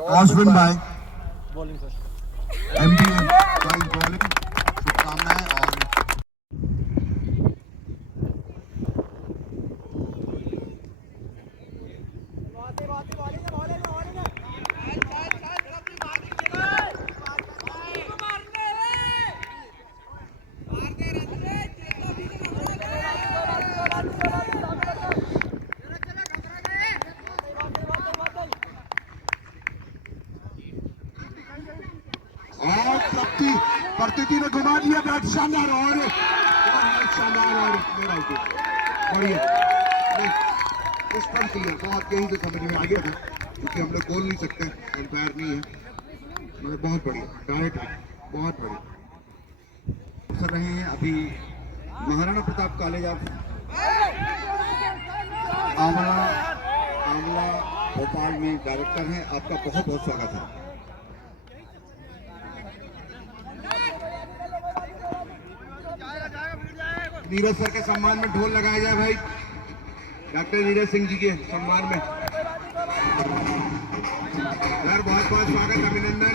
Toss win bye bowling sir. MD choice bowling. शुभकामनाएं। और प्रकृति ने घुमा दिया बैट। शानदार और शानदार और बढ़िया स्पष्ट क्लियर। बहुत यही तो समझ में आ गया था क्योंकि हम लोग बोल नहीं सकते, एम्पायर नहीं है, मगर बहुत बढ़िया डायरेक्ट बहुत बढ़िया कर रहे हैं। अभी महाराणा प्रताप कॉलेज ऑफ आमला भोपाल में डायरेक्टर हैं। आपका बहुत बहुत स्वागत है। नीरज सर के सम्मान में ढोल लगाया जाए भाई, डॉक्टर नीरज सिंह जी के सम्मान में। सर बहुत बहुत स्वागत, अभिनंदन।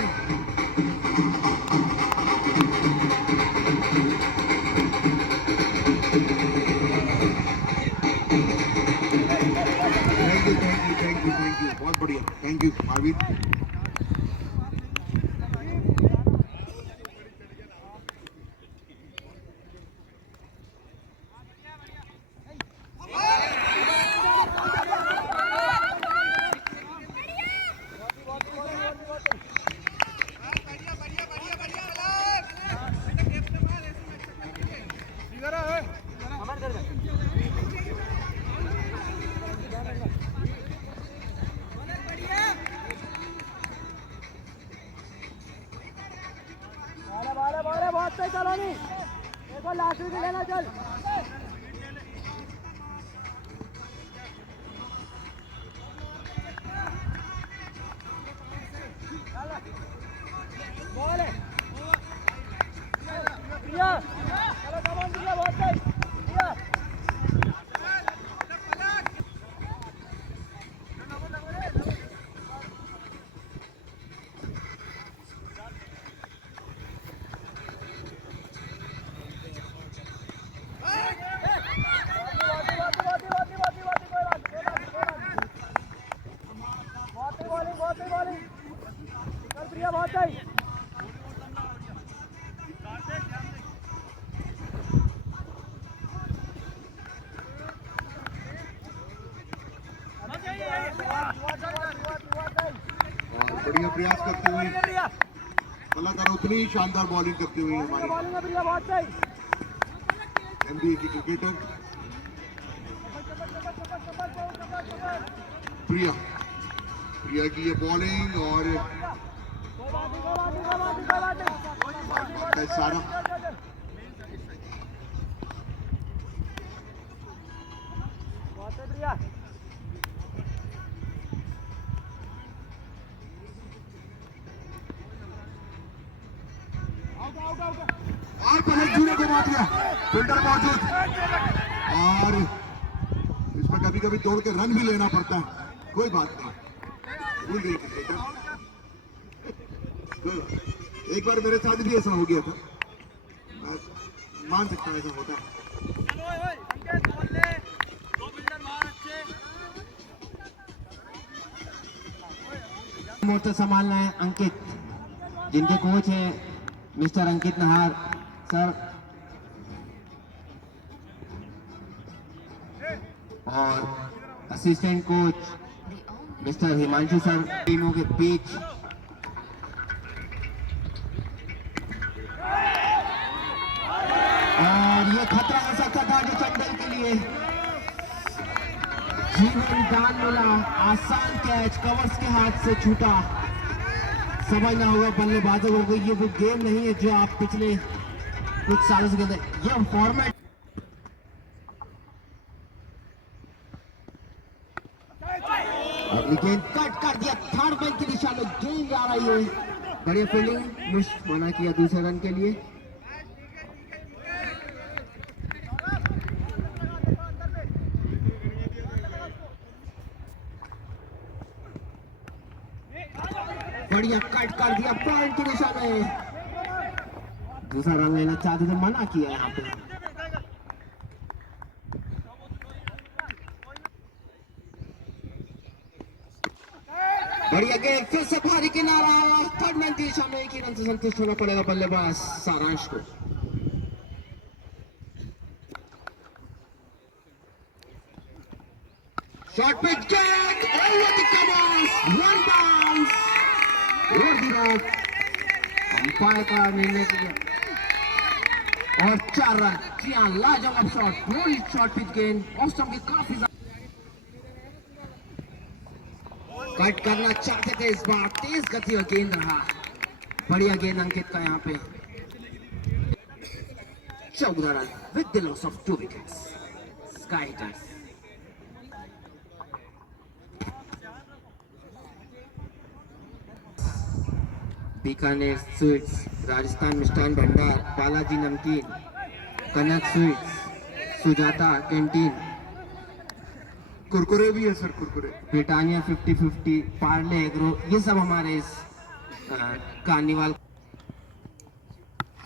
थैंक यू बहुत बढ़िया। Thank you Mahavir. Last wicket लेना चल। बॉल है प्रिया, चलो कमान प्रिया, बहुत सही प्रिया। बढ़िया प्रयास करते हुए कलाकार उतनी ही शानदार बॉलिंग करते हुए हमारे एमबीए की क्रिकेटर प्रिया की ये बॉलिंग और सारा और पहले जूने को मार दिया, फील्डर मौजूद। और इसमें कभी कभी तोड़ के रन भी लेना पड़ता है, कोई बात नहीं, भूल गई क्रिकेटर। एक बार मेरे साथ भी ऐसा हो गया था, मैं मान सकता हूँ ऐसा होता। मोर्चा संभालना है अंकित, जिनके कोच हैं मिस्टर अंकित नहार सर, और assistant coach mister Himanshu sir. टीमों के बीच और ये खतरा हो सकता था जो चंडल के लिए। जीवन दान मिला, आसान कैच कवर्स के हाथ से छूटा। समझना होगा बल्लेबाजों को, ये वो गेम नहीं है जो आप पिछले कुछ सालों से खेलते। ये फॉर्मेट अगली गेंद कट कर दिया, थर्ड बॉल की दिशा में गेंद आ रही है। बढ़िया फील्डिंग, मिस मना किया दूसरे रन के लिए। बढ़िया कट कर दिया पॉइंट की दिशा में। दूसरा रन लेना चाहते थे, मना किया यहाँ पे। बढ़िया गेंद, फिर से भारी किनारा, थर्ड मैन की दिशा में। एक ही रन से संतुष्ट होना पड़ेगा बल्लेबाज सारांश को। शॉर्ट पिच गेंद over the covers, one bounce over the rock. Umpire का निर्णय और 4 रन। जी हाँ, लाजवाब शॉट, रोल शॉर्ट पिच गेंद ऑफ स्टंप के काफी कट करना चाहते थे। इस बार तेज गति और गेंद रहा। बढ़िया गेंद अंकित का यहाँ पे। 14 run with the loss of 2 wickets. Sky hitters Bikaner sweets, Rajasthan Mishthan Bhandar, Balaji नमकीन, कनक स्वीट्स, सुजाता कैंटीन, कुरकुरे भी है sir, Kurkure. Britannia 50-50, Parle agro, ये सब हमारे इस कार्निवाल।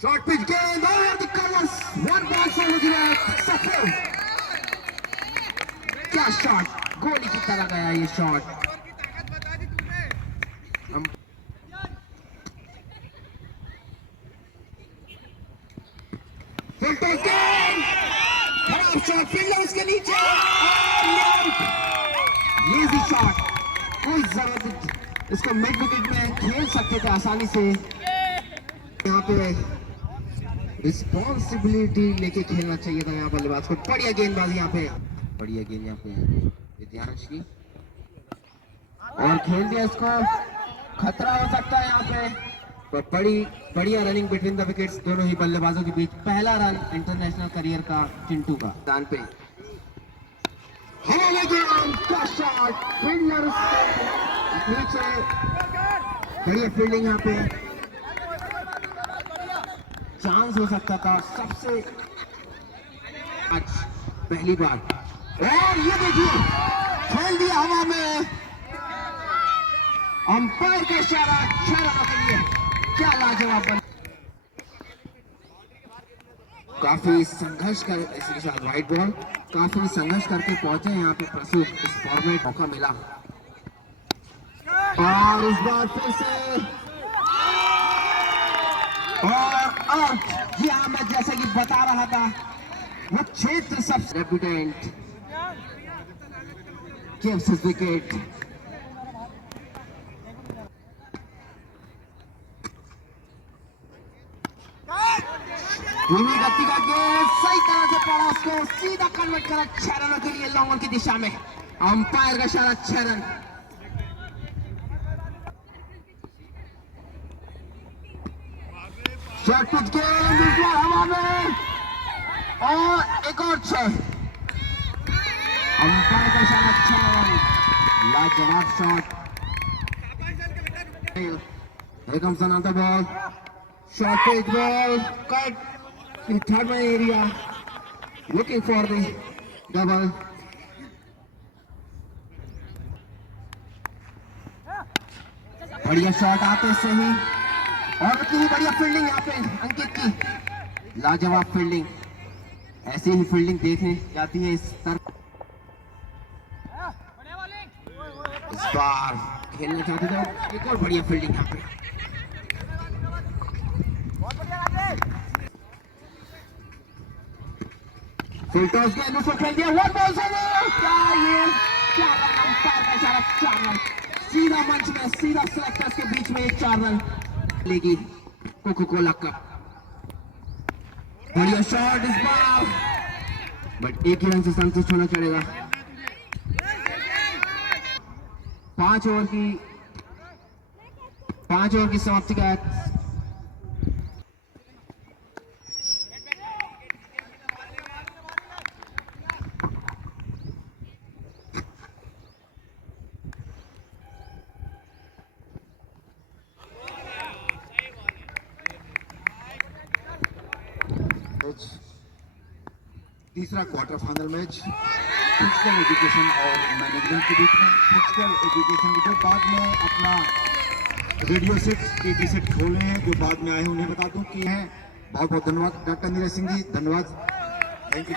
शॉर्ट पिच गेंद over the covers, one ball over the rock, सफल। क्या शॉट, गोली की तरह गया ये शॉट। फिल्टर गेंद, खराब शॉट, फील्डर उसके नीचे। लेजी शॉट, कोई जरूरत नहीं। इसको मिड विकेट में खेल सकते थे आसानी से। यहाँ पे रिस्पॉन्सिबिलिटी लेके खेलना चाहिए था यहाँ बल्लेबाज को। बढ़िया गेंदबाजी यहाँ पे, बढ़िया गेंद यहाँ पे विद्यांश की, और खेल दिया इसको। खतरा हो सकता है यहाँ पे। बढ़िया रनिंग बिटवीन द विकेट्स दोनों ही बल्लेबाजों के बीच। पहला रन इंटरनेशनल करियर का चिंटू का दान पे। क्या शॉट, फील्डर नीचे, बढ़िया फील्डिंग यहाँ पे। चांस हो सकता था सबसे आज पहली बार। और ये देखिए, खेल दिया हवा में। अंपायर का इशारा 6 रनों के लिए। क्या लाजवाब बन, काफी संघर्ष कर, इसी के साथ वाइट बॉल, काफी संघर्ष करके पहुंचे यहाँ पे प्रसूप। इस फॉर्मेट मौका मिला और इस बार फिर से और आउट। यहाँ मैं जैसे कि बता रहा था, वो क्षेत्र सबसे रेपुटेंट गिव्स हिज विकेट। धीमी गति का गेंद सही तरह से पड़ा, उसको सीधा कन्वर्ट करा 6 रनों के लिए लॉन्ग ऑन की दिशा में। अंपायर का इशारा 6 रन। शॉर्ट पिच गेंद इस बार हवा में और एक और 6। अंपायर का इशारा 6 रन। लाजवाब shot. Here comes another ball. Short pitch ball, cut in third man area, looking for the double. बढ़िया शॉट आते सही, और कितनी बढ़िया फील्डिंग यहाँ पे अंकित की। लाजवाब फील्डिंग, ऐसी ही फील्डिंग देखने जाती है इस तरफ। इस बार खेलना चाहते थे, एक और बढ़िया फील्डिंग यहाँ पे। फिल्टर्स के अंदर खेल दिया, वन बॉल से क्या रन, अंपायर का इशारा 4 रन। सीधा मंच में, सीधा सेलेक्टर्स के बीच में 4 रन लेगी कोको कोला कप। बढ़िया शॉट इस बार, बट एक ही रन से संतुष्ट होना चलेगा। 5 ओवर की समाप्ति का तीसरा quarter final match physical education और मैनेजमेंट के बीच में। फिजिकल एजुकेशन के बाद में अपना रेडियो सेट टीवी सेट खोले हैं, जो बाद में आए हैं उन्हें बता दूं कि हैं। बहुत बहुत धन्यवाद डॉक्टर नीरज सिंह जी, धन्यवाद, थैंक यू।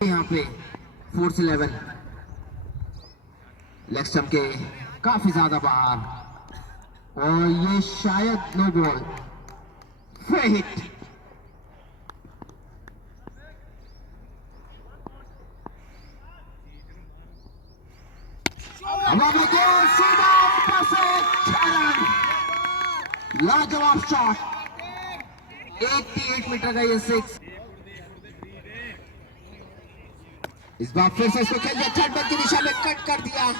यहाँ पे 4 से 11 लेग स्टंप के काफी ज्यादा बाहर, और ये शायद नो बॉल, फ्री हिट। सीधा ऊपर से लाजवाब शॉट, 88 मीटर का ये 6। इस बार फिर से इसको खेल दिया, थर्ड बैक की दिशा में कट कर दिया।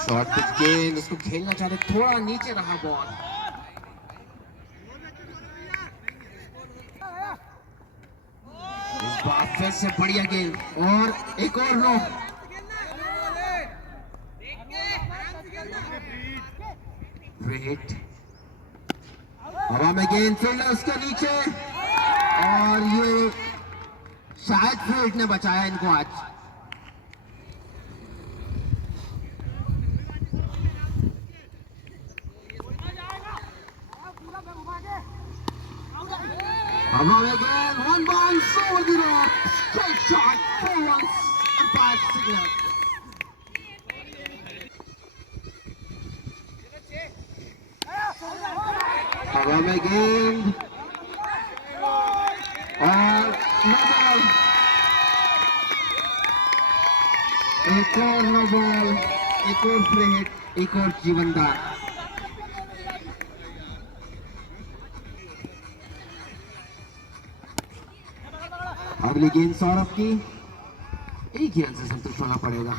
शॉर्ट पिच गेंद, उसको खेलना चाहते, थोड़ा नीचे रहा बॉल। इस बार फिर से बढ़िया गेंद और एक और नो। हिट, हवा में गेंद, फील्डर उसके नीचे, और ये शायद फील्ड ने बचाया इनको आज। हवा में गेंद, 1 ball, over the rope, straight shot, 4 runs, umpire signal। हवा में गेंद और नो बॉल, एक और नो बॉल, एक और फ्री हिट, एक और जीवनदार। अगली गेंद सौरभ की, एक ही रन से संतुष्ट होना पड़ेगा।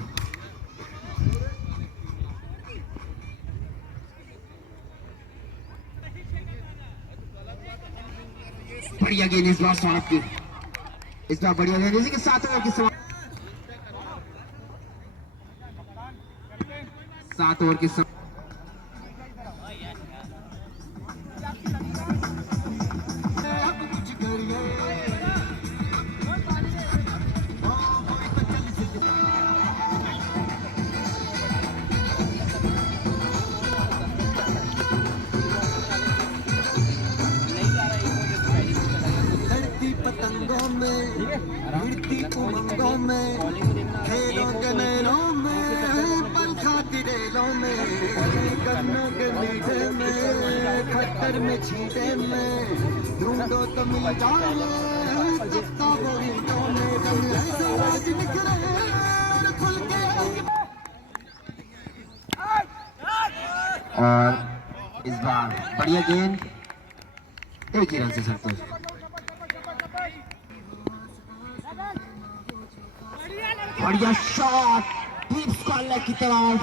बढ़िया गेंद इस बार सौरभ की, इस बार बढ़िया गेंद, इसी के साथ ओवर की 7 ओवर की पतंगों में, उड़ती उमंगों में, खेलों के मेलों में, पंखा की रेलों में, गन्नों के मीठे में, खट्टर में छींटे में, ढूंढो तो मिल जाए, दस्तावेज़ों में, रंग ऐसे आज निकले, खुल के। और इस बार बढ़िया गेंद, एक ही रन से संतुष्ट। बढ़िया शॉट, डीप स्क्वायर की तरफ,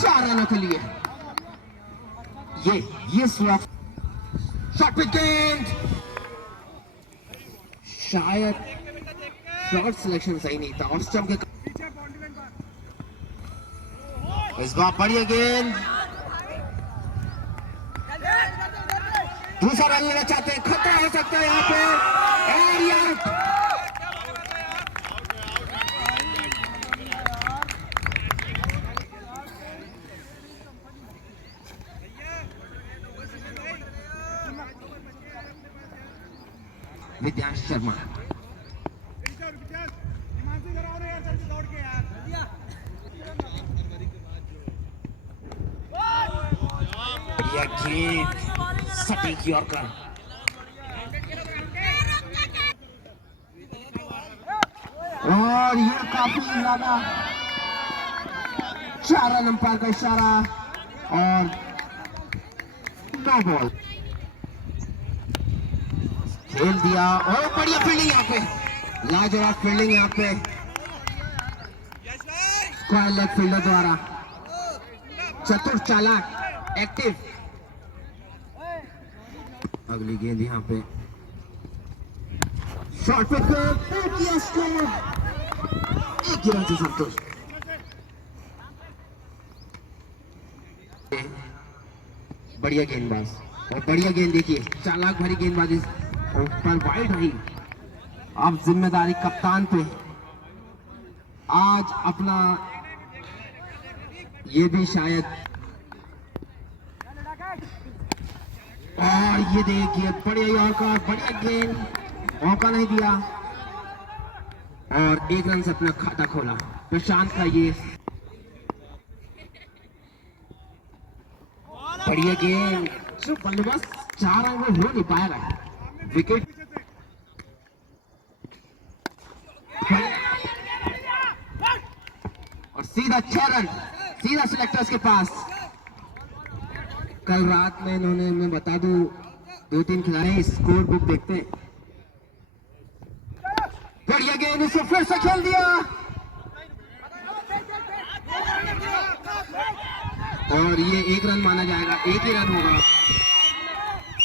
4 रनों के लिए। ये स्वॉप शॉट पे गेंद, शायद शॉट सिलेक्शन सही नहीं था, और स्टंप के इस बार बढ़िया गेंद, दूसरा रन लेना चाहते हैं, खतरा हो सकता है यहाँ पे, एरिया विद्यांश शर्मा। बढ़िया गेंद, सटीक यॉर्कर। और ये काफी ज्यादा 4 रन अंपायर का इशारा और नो बॉल खेल दिया। और बढ़िया फील्डिंग यहाँ पे, लाजवाब फील्डिंग यहाँ पे स्क्वायर लेग फील्डर द्वारा, चतुर चालाक एक्टिव। अगली गेंद यहाँ पे शॉर्ट पे किया स्कोर, एक ही रन से संतोष। बढ़िया गेंदबाज और बढ़िया गेंद, देखिए चालाक भरी गेंदबाजी ऊपर वाइड रही। अब जिम्मेदारी कप्तान पे, आज अपना ये भी शायद, और ये देखिए बढ़िया यॉर्कर, बढ़िया गेंद, मौका नहीं दिया और 1 रन से अपना खाता खोला प्रशांत का। ये बढ़िया गेंद, जो बल्लेबाज 4 रन में हो नहीं पाया रहा, विकेट और सीधा 6 रन, सीधा सिलेक्टर्स के पास। कल रात में इन्होंने, मैं बता दूं, 2-3 खिलाड़ी स्कोर बुक देखते हैं। बढ़िया गेंद, इसे फिर से खेल दिया और ये 1 रन माना जाएगा, 1 ही रन होगा,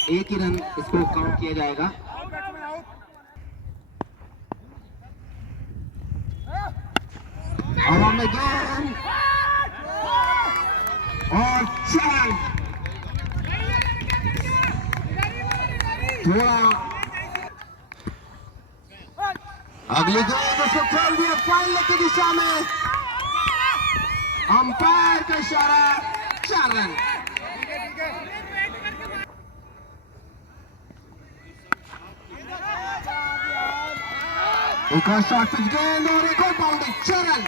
1 ही रन इसको काउंट किया जाएगा। हवा में गेंद और 4 रन, थोड़ा अगली गेंद उसको खेल दिया फाइनल की दिशा में, अंपायर का इशारा, 4 रन। एक और शॉर्ट पिच गेंद और एक और बाउंड्री, 6 रन।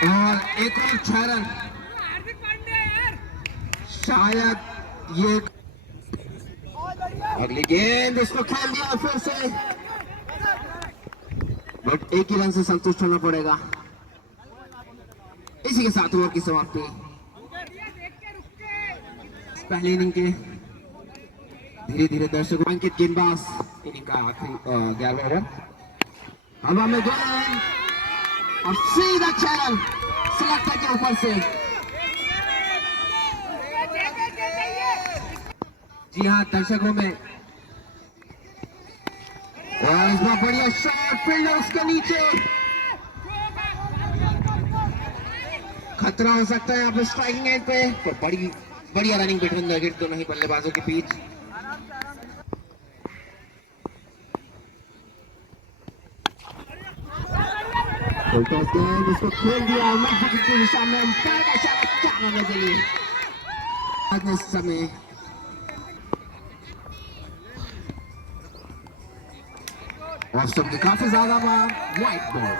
और एक और 6 रन, शायद ये। अगली गेंद उसको खेल दिया फिर से, बट 1 ही रन से संतुष्ट होना पड़ेगा। इसी के साथ ओवर की समाप्ति, पहली इनिंग के धीरे धीरे दर्शकों। अंकित गेंदबाज, इनिंग का आखिरी 11वां ओवर। हवा में गेंद और सीधा 6 रन सिलेक्टर के ऊपर से। जी हाँ दर्शकों में, और इस बार बढ़िया शॉट, फील्डर उसके नीचे, खतरा हो सकता है यहाँ पे स्ट्राइकिंग एंड पे। तो बढ़िया रनिंग बिटवीन द विकेट, दोनों ही बल्लेबाजों के बीच। उसको खेल दिया विकेट की दिशा में, अंपायर का इशारा 4 रन के लिए। आज इस समय ऑफ स्टंप की काफी ज्यादा बार, व्हाइट बॉल।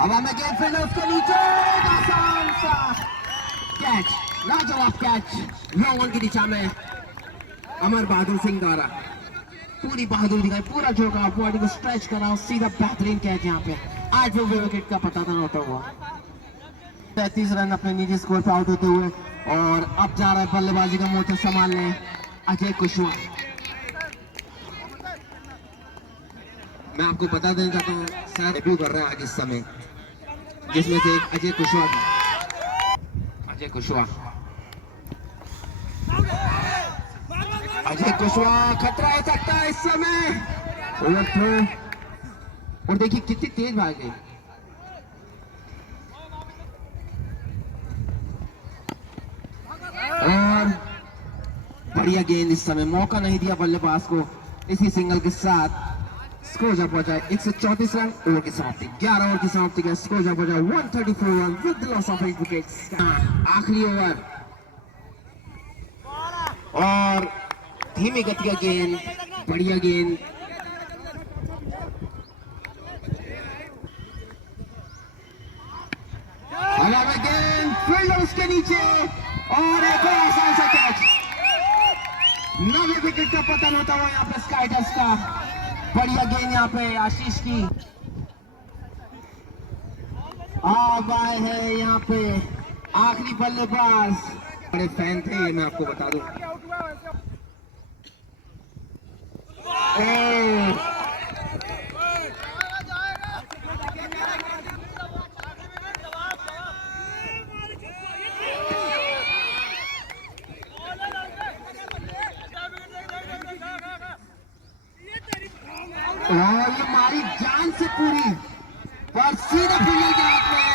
हवा में गेंद, फील्डर उसके नीचे, आसान सा कैच, लाजवाब कैच, लॉन्ग ऑन की दिशा में अमर बहादुर सिंह द्वारा। पूरी बहादुरी दिखाई, पूरा झोंका, बॉडी को स्ट्रेच करा, सीधा बेहतरीन कैच यहाँ पे। आज वो विकेट का पता था होता हुआ 33 रन अपने निजी स्कोर पे आउट होते हुए, और अब जा रहा है बल्लेबाजी का मोर्चा संभालने अजय कुशवाहा। मैं आपको बता देना चाहता हूँ, सर डेब्यू कर रहे हैं आज इस समय, जिसमें से एक अजय कुशवाहा। अजय कुशवाहा खतरा हो सकता है इस समय, और देखिए कितनी तेज भाग गई। और बढ़िया गेंद, इस समय मौका नहीं दिया बल्लेबाज को। इसी सिंगल के साथ स्कोर जा पहुंचा 134 रन। ओवर की समाप्ति, 11 ओवर की समाप्ति का स्कोर जा पहुंचा 134 run with loss of 8 wickets. आखिरी ओवर और धीमी गति का गेंद, बढ़िया गेंद। गेंद फील्डर उसके नीचे और एक और आसान सा कैच। 9वें विकेट का पतन होता हुआ यहाँ पे स्काई डस्ट का। बढ़िया गेंद यहाँ पे आशीष की। अब आए हैं यहाँ पे आखिरी बल्लेबाज। बड़े फैन थे ये मैं आपको बता दूं। और ये मारी जान से पूरी और सीधा फील्डर के हाथ में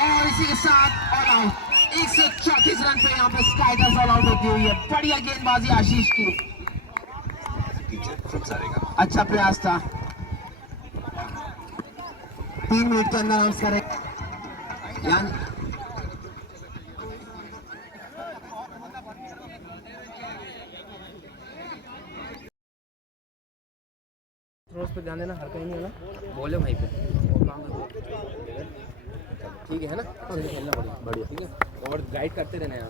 और इसी के साथ ऑल आउट। 134 रन पे यहाँ पे स्काई डस्ट ऑल आउट होती हुई है। बढ़िया गेंदबाजी आशीष की, अच्छा प्रयास था। 3 मिनट के अंदर आउट करें उस पे ध्यान देना, हर कहीं नहीं होना, बोले वहीं पे ठीक है ना। खेलना बढ़िया ठीक है और गाइड करते रहना यार।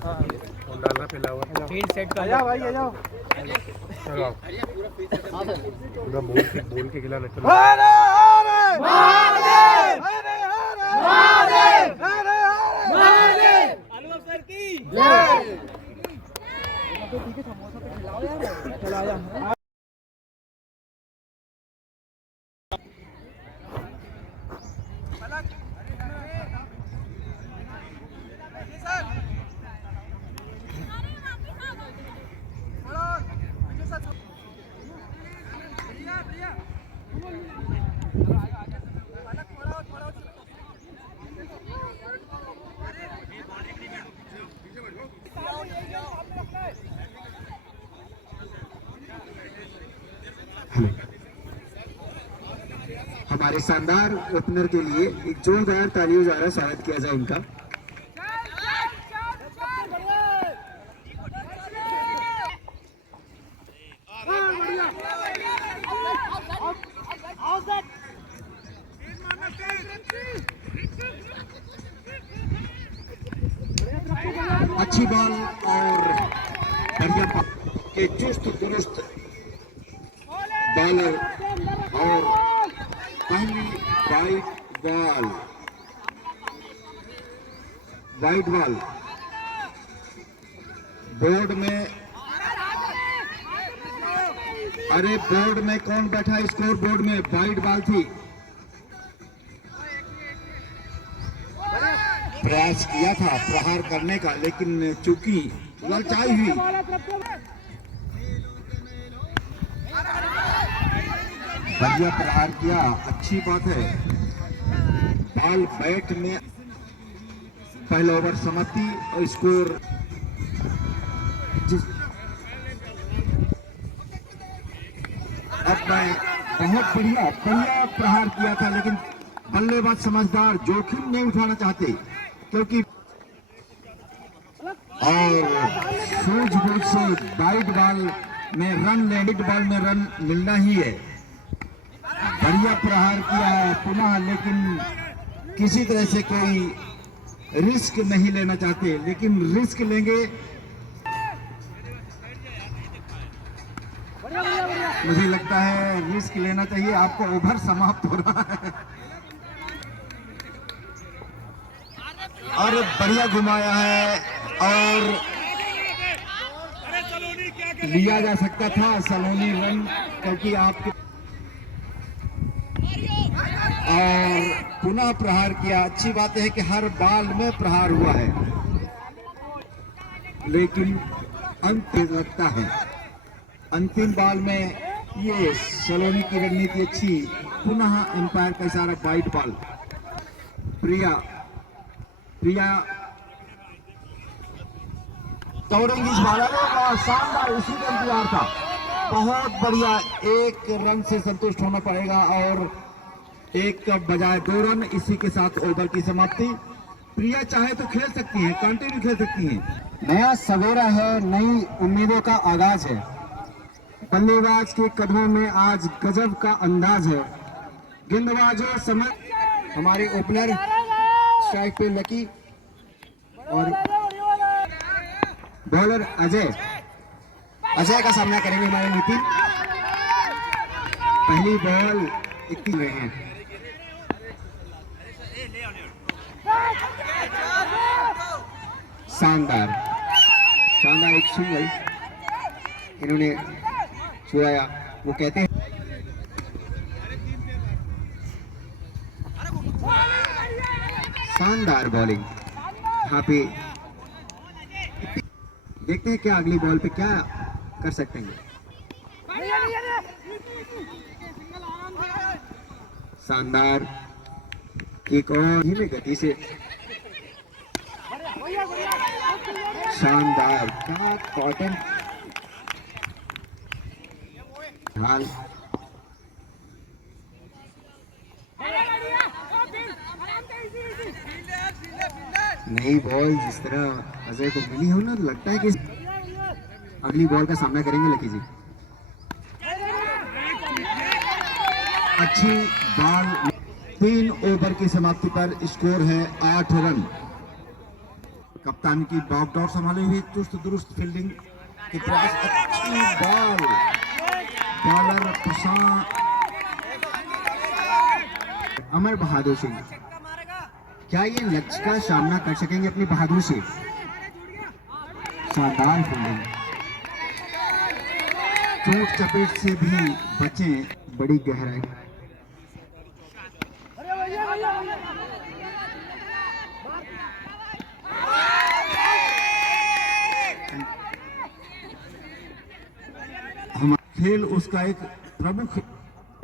डालना फैला हुआ फील्ड सेट कर जाओ भाई, आ जाओ चलो पूरा बोल के खिलाना। चलो आलू अफसर की जय। ठीक है समोसा पे खिलाओ यार, चलो आ जा। हमारे शानदार ओपनर के लिए एक जोरदार तालियों द्वारा स्वागत किया जाए इनका। अच्छी बॉल और बढ़िया के चुस्त दुरुस्त बॉलर और पहली वाइड बॉल बोर्ड में। अरे बोर्ड में कौन बैठा है? स्कोर बोर्ड में वाइड बॉल थी। प्रयास किया था प्रहार करने का लेकिन चूंकि ललचाई हुई बढ़िया प्रहार किया, अच्छी बात है। बॉल बैट में पहला ओवर समाप्ति और स्कोर अब मैं बहुत बढ़िया प्रहार किया था लेकिन बल्लेबाज समझदार जोखिम नहीं उठाना चाहते क्योंकि और सूझबूझ से वाइड बॉल में रन मिलना ही है। बढ़िया प्रहार किया है पुनः लेकिन किसी तरह से कोई रिस्क नहीं लेना चाहते लेकिन रिस्क लेंगे। मुझे लगता है रिस्क लेना चाहिए। आपको ओवर समाप्त हो रहा है और बढ़िया घुमाया है और लिया जा सकता था सलोनी रन क्योंकि आपके और पुनः प्रहार किया। अच्छी बात है कि हर बॉल में प्रहार हुआ है लेकिन अंत लगता है अंतिम बॉल में ये सलोनी की रणनीति अच्छी। पुनः एम्पायर का इशारा वाइड बॉल। प्रिया दौड़ेंगी इस बॉल और शानदार उसी का इंतजार था। बहुत बढ़िया, 1 रन से संतुष्ट होना पड़ेगा और 1 का बजाय 2 रन। इसी के साथ ओवर की समाप्ति प्रिया चाहे तो खेल सकती है, कंटिन्यू खेल सकती हैं। नया सवेरा है, नई उम्मीदों का आगाज है। बल्लेबाज के कदमों में आज गजब का अंदाज है। गेंदबाजों समय हमारे ओपनर स्ट्राइक पे लकी और बॉलर अजय का सामना करेंगे हमारे नितिन। पहली बॉल 21 रहे हैं। शानदार एक सिंगल इन्होंने छुड़ाया। वो कहते हैं शानदार बॉलिंग यहाँ पे। देखते हैं क्या अगली बॉल पे क्या कर सकते हैं। शानदार एक और धीमी गति से शानदार क्या कॉटन हाल। नई बॉल जिस तरह अजय को मिली हो ना, लगता है कि अगली बॉल का सामना करेंगे लकी जी। अच्छी बॉल। 3 ओवर की समाप्ति पर स्कोर है 8 रन। कप्तान की बॉक्स आउट संभाले हुए चुस्त दुरुस्त फील्डिंग के प्रयास। अच्छी बॉल बॉलर प्रशांत अमर बहादुर सिंह, क्या ये लक्ष्य का सामना कर सकेंगे अपनी बहादुर से? शानदार फील्डिंग। चोट चपेट से भी बचें। बड़ी गहराई। खेल उसका एक प्रमुख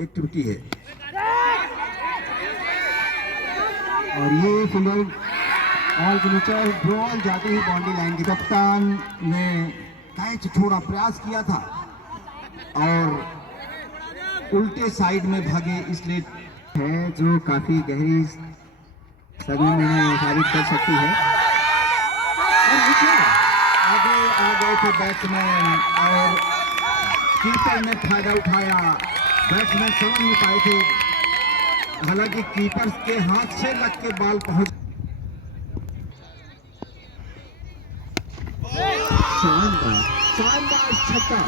एक्टिविटी है। और ये फील्डर ऑल के नीचे बॉल जाती है बाउंड्री लाइन की। कप्तान ने कैच थोड़ा प्रयास किया था और उल्टे साइड में भागे, इसलिए है जो काफी गहरी सदी में निर्धारित कर सकती है। आगे आ गए थे बैट्समैन और कीपर ने फायदा उठाया। बैट्समैन समझ नहीं पाए थे, हालांकि कीपर के हाथ से लग के बॉल पहुंच। शानदार छक्का।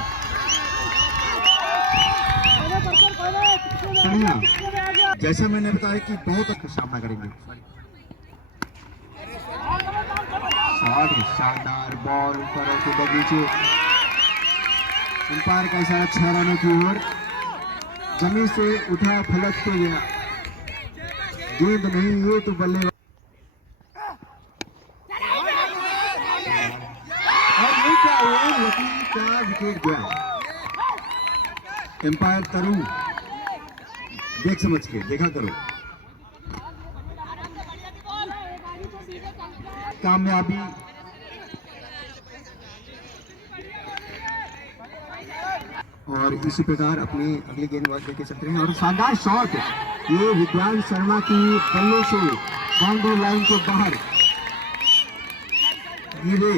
बढ़िया। जैसा मैंने बताया कि बहुत अच्छा सामना करेंगे। शॉट शानदार बॉल ऊपर के बगीचे। अंपायर का इशारा 6 रनों की ओर। जमीन से उठा फलक तो गया, गेंद नहीं, ये तो बल्ले। और ये क्या हुआ, लकी का विकेट गया। एम्पायर करूं, देख समझ के देखा करो। कामयाबी और इसी प्रकार अपने अगले गेंदबाज लेके चलते हैं। और शानदार शॉट, ये विद्वान शर्मा की बल्ले से बाउंड्री लाइन के बाहर गिरे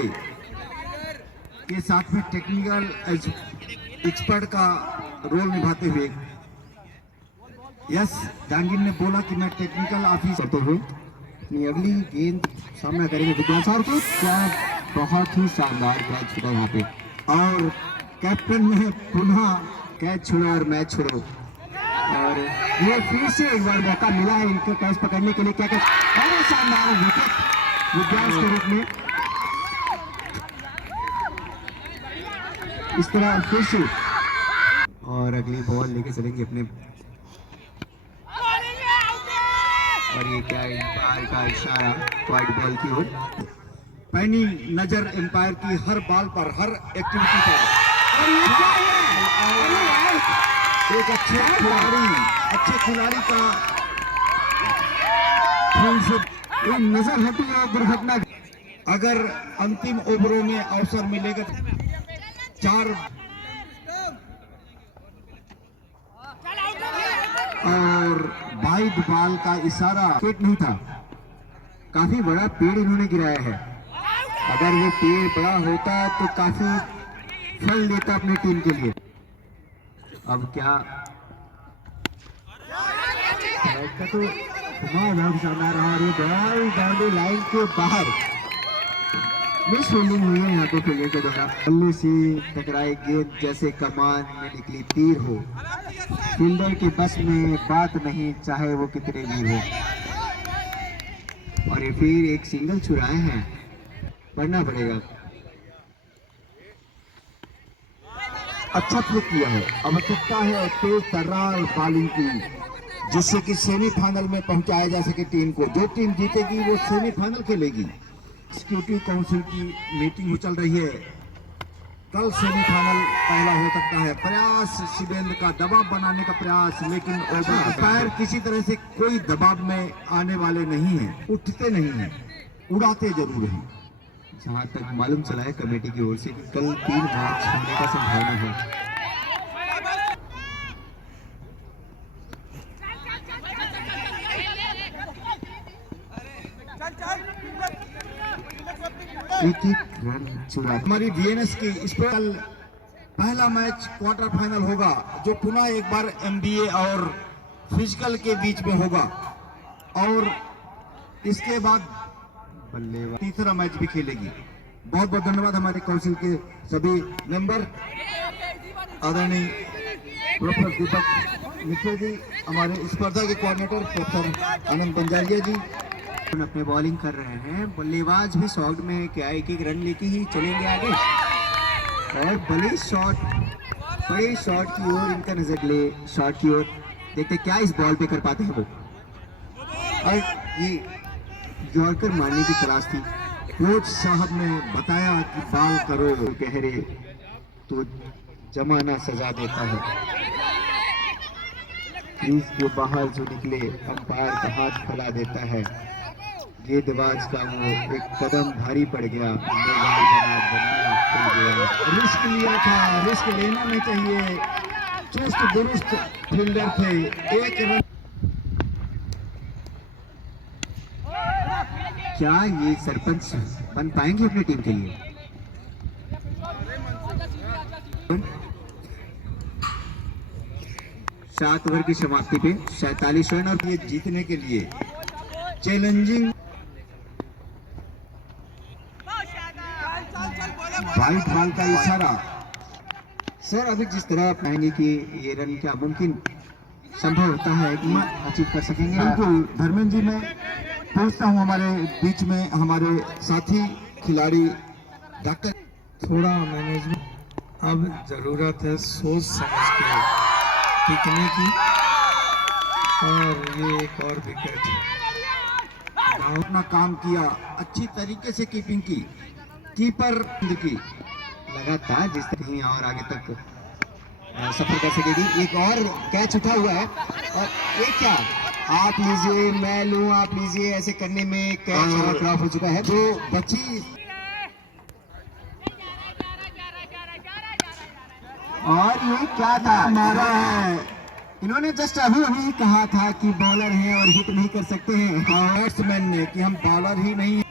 के साथ में टेक्निकल एक्सपर्ट का रोल निभाते हुए यस डांगिन ने बोला कि मैं टेक्निकल ऑफिसर करते हुए अपनी अगली गेंद सामना करेंगे विद्वान साहब को। क्या बहुत ही शानदार कैच छुड़ा यहाँ पे। और कैप्टन ने पुनः कैच छुड़ा और मैच छुड़ो। और ये फिर से एक बार मौका मिला है इनको कैच पकड़ने के लिए। क्या कैच, बहुत शानदार विकेट विद्वान के रूप में। इस तरह फिर से और अगली बॉल लेके चलेंगे अपने। और ये क्या एम्पायर का इशारा वाइड बॉल की ओर। पैनी नजर एम्पायर की हर बॉल पर, हर एक्टिविटी पर। और ये क्या है? एक अच्छे खिलाड़ी का ये नजर हटी और दुर्घटना। अगर अंतिम ओवरों में अवसर मिलेगा 4 और वाइड बॉल का इशारा विकेट नहीं था। काफी बड़ा पेड़ इन्होंने गिराया है। अगर वो पेड़ बड़ा होता तो काफी फल देता अपनी टीम के लिए। अब क्या का तो बहुत शानदार रहा। और ये बॉल बाउंड्री लाइन के बाहर मिस फील्डिंग हुई है यहाँ पे फील्डर के द्वारा। बल्ले से टकराई गेंद जैसे कमान में निकली तीर हो। फील्डर के बस में बात नहीं, चाहे वो कितने वीर हो। और ये फिर एक सिंगल चुराए हैं, पढ़ना पड़ेगा। अच्छा फ्लिक किया है। आवश्यकता है तेज तर्रार बॉलिंग की, जिससे कि सेमीफाइनल में पहुंचाया जा सके टीम को। जो टीम जीतेगी वो सेमीफाइनल खेलेगी। एग्जीक्यूटिव काउंसिल की मीटिंग चल रही है। कल सेमीफाइनल पहला हो सकता है। प्रयास शिवेंद्र का दबाव बनाने का प्रयास, लेकिन अंपायर किसी तरह से कोई दबाव में आने वाले नहीं हैं, उठते नहीं हैं, उड़ाते जरूर हैं। जहां तक मालूम चला है कमेटी की ओर से कि कल 3 मैच होने का संभावना है। एक रन चुरा हमारी डीएनएस की। इस पर कल पहला मैच क्वार्टर फाइनल होगा, जो पुनः एक बार एमबीए और फिजिकल के बीच में होगा। और इसके बाद बल्लेबाज तीसरा मैच भी खेलेगी। बहुत बहुत धन्यवाद हमारे काउंसिल के सभी मेंबर, आदरणीय प्रोफेसर दीपक मिश्रा जी, हमारे स्पर्धा के कोऑर्डिनेटर प्रोफेसर आनंद बंजारिया जी अपने बॉलिंग कर रहे हैं। बल्लेबाज भी शॉट में क्या एक रन लेके ही चलेंगे आगे। और बड़े शॉट की ओर इनका नजर ले, शॉट की ओर देखते क्या इस बॉल पे कर पाते हैं वो। और ये यॉर्कर मारने की तलाश थी। कोच साहब ने बताया कि बॉल करो, गहरे तो जमाना सजा देता है। क्रीज के बाहर जो निकले अंपायर का हाथ फैला देता है। गेंदबाज का वो एक कदम भारी पड़ गया, रिस्क लिया था, रिस्क लेना नहीं चाहिए। चुस्त दुरुस्त फील्डर थे। एक रन। क्या ये सरपंच बन पाएंगे अपनी टीम के लिए? 7 ओवर की समाप्ति पे 47 रन और ये जीतने के लिए चैलेंजिंग। वाइट बॉल का इशारा। सर अभी जिस तरह आप कहेंगे कि ये रन क्या मुमकिन संभव होता है कि अचीव कर सकेंगे? बिल्कुल धर्मेंद्र जी, मैं पूछता हूँ हमारे बीच में हमारे साथी खिलाड़ी डॉक्टर, थोड़ा मैनेजमेंट अब जरूरत है सोच समझ के टिकने की। और ये एक और विकेट, अपना काम किया, अच्छी तरीके से कीपिंग की, कीपर की लगातार जिस तरह और आगे तक सफर कर सकेगी। एक और कैच उठा हुआ है और ये क्या, आप लीजिए मैं लूं आप लीजिए, ऐसे करने में कैच ड्रॉप हो चुका है। जो बची और ये क्या था, मारा है। इन्होंने जस्ट अभी कहा था कि बॉलर हैं और हिट नहीं कर सकते हैं बैट्समैन ने, कि हम बॉलर ही नहीं हैं।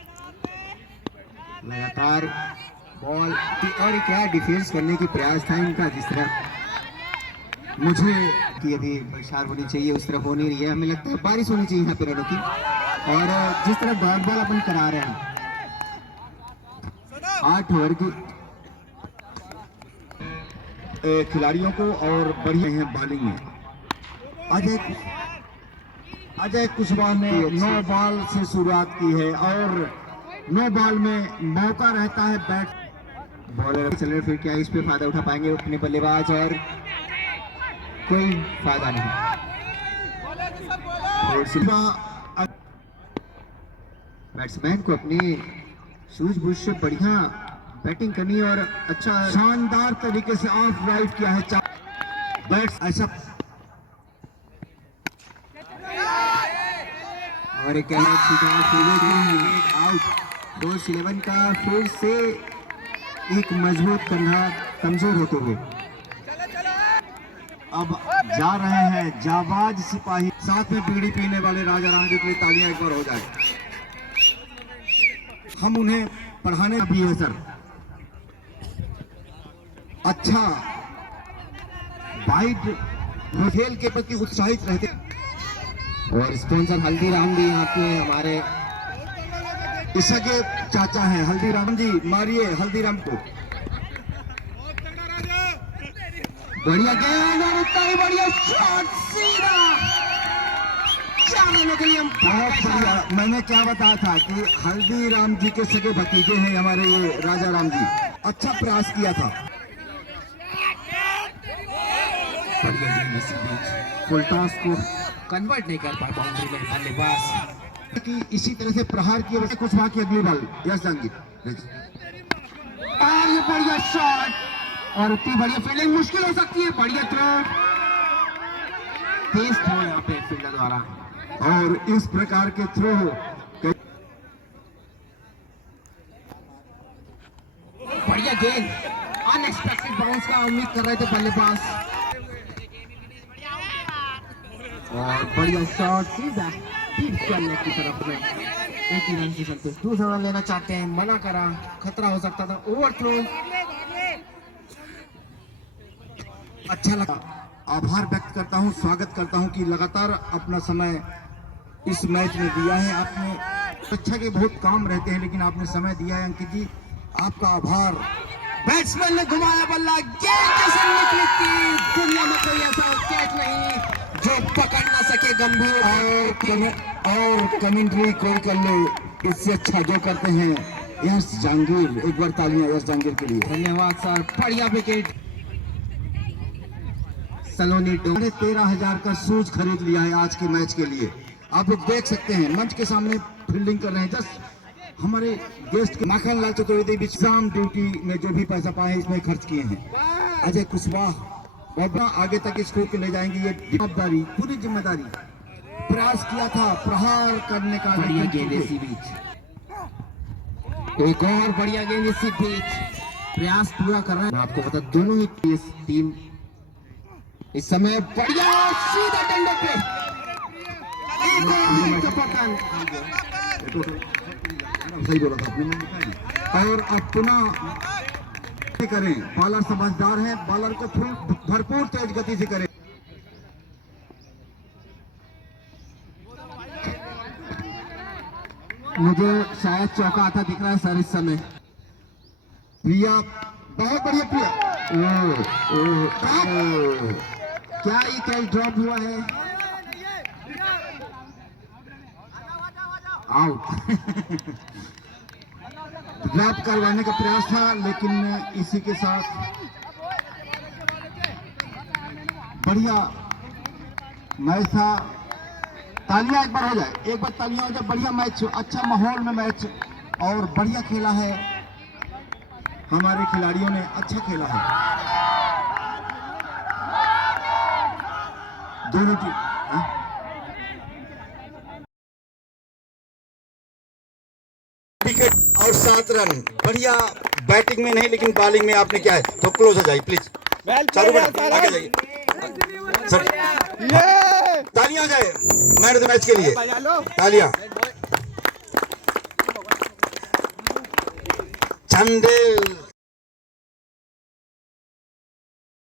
लगातार बॉल और क्या डिफेंस करने की प्रयास था इनका, जिस तरह मुझे कि अभी बरसात होनी चाहिए उस तरफ हो नहीं रही है। हमें लगता है बारिश होनी चाहिए यहाँ पे रनों की। और जिस तरह डॉट बॉल अपन करा रहे हैं 8 ओवर की खिलाड़ियों को और बढ़िया हैं बॉलिंग में। अजय कुशवाहा ने 9 बॉल से शुरुआत की है और 9 बॉल में मौका रहता है बैट बॉलर चल रहे। फिर क्या इस पे फायदा उठा पाएंगे अपने बल्लेबाज? और कोई फायदा नहीं। बैट्समैन को अपनी सूझबूझ से बढ़िया बैटिंग करनी और अच्छा शानदार तरीके से ऑफ राइट किया है बैट्स ऐसा। और एक आउट। फोर्स 11 का फिर से एक मजबूत कंधा कमजोर होते हुए अब जा रहे हैं जाबाज सिपाही। साथ में बीड़ी पीने वाले राजा राम जी के लिए तालियां एक बार हो जाए। हम उन्हें पढ़ाने भी है सर। अच्छा वाइड खेल के प्रति उत्साहित रहते। और स्पॉन्सर हल्दीराम भी यहाँ पे हमारे इसके चाचा हैं हल्दीराम जी, मारिए हल्दीराम को। बढ़िया गेंद और उतना ही बढ़िया शॉट सीधा 4 रनों के लिए हम बहुत बढ़िया। मैंने क्या बताया था कि हल्दीराम जी के सगे भतीजे हैं हमारे ये राजा राम जी। अच्छा प्रयास किया था। बढ़िया गेंद इसी बीच फुल टॉस को कन्वर्ट नहीं कर पाए बाउंड्री में बल्लेबाज। कि इसी तरह से प्रहार किए वैसे कुछ बाकी अगली बॉल यश जहांगीर। और ये बढ़िया शॉट और इतनी बढ़िया फील्डिंग मुश्किल हो सकती है। बढ़िया थ्रो, तेज थ्रो यहाँ पे फील्डर द्वारा। और इस प्रकार के थ्रो बढ़िया गेंद, अनएक्सपेक्टेड बाउंस का उम्मीद कर रहे थे बल्लेबाज। और बढ़िया शॉट सीधा डीप करने की तरफ में। एक ही रन की संतुष्ट, दूसरा रन लेना चाहते हैं, मना करा, खतरा हो सकता था। ओवर थ्रो, अच्छा लगा। आभार व्यक्त करता हूं, स्वागत करता हूं कि लगातार अपना समय इस मैच में दिया है आपने। अच्छा के बहुत काम रहते हैं लेकिन आपने समय दिया है अंकित जी, आपका आभार। बैट्समैन ने घुमाया बल्ला, गेंद जैसे निकली थी। दुनिया में कोई ऐसा कैच नहीं जो पकड़ ना सके गंभीर। और कमेंट्री कोई कर ले इससे अच्छा जो करते हैं यश जहांगीर। एक बार तालियां यश जहांगीर के लिए। धन्यवाद सर, बढ़िया विकेट। सलोनी 13,500 का शूज खरीद लिया है आज के मैच के लिए। आप लोग देख सकते हैं मंच के सामने फील्डिंग कर रहे हैं। जस्ट हमारे गेस्ट के माखनलाल चतुर्वेदी भी एग्जाम ड्यूटी में जो भी पैसा पाए इसमें खर्च किए हैं। अजय कुशवाहा बहुत आगे तक इसको ले जाएंगे, ये जवाबदारी पूरी जिम्मेदारी। प्रयास किया था प्रहार करने का, बढ़िया गेंद इसी बीच, एक और बढ़िया गेंद इसी बीच। प्रयास पूरा कर रहा है। मैं आपको बता दोनों ही टीम इस समय बढ़िया सीधा डंडे पे एक सही बोला था आपने। और अब पुनः करें, बॉलर समझदार है, बॉलर को भरपूर तेज गति से करें। मुझे शायद चौका आता दिख रहा है सर इस समय। प्रिया बहुत बढ़िया प्रिया। क्या ये कैच ड्रॉप हुआ है? आउट। ड्रॉप करवाने का प्रयास था लेकिन इसी के साथ बढ़िया मैच था। तालियां एक बार हो जाए, एक बार तालियां हो जाए। बढ़िया मैच, अच्छा माहौल में मैच और बढ़िया खेला है हमारे खिलाड़ियों ने, अच्छा खेला है दोनों टीम। विकेट और 7 रन। बढ़िया बैटिंग में नहीं लेकिन बॉलिंग में आपने क्या है तो क्लोज हो जाइए प्लीज। चालू बढ़ा, आगे जाइए सर। तालियां हो जाए मैन ऑफ द मैच के लिए, तालियां। चंदेल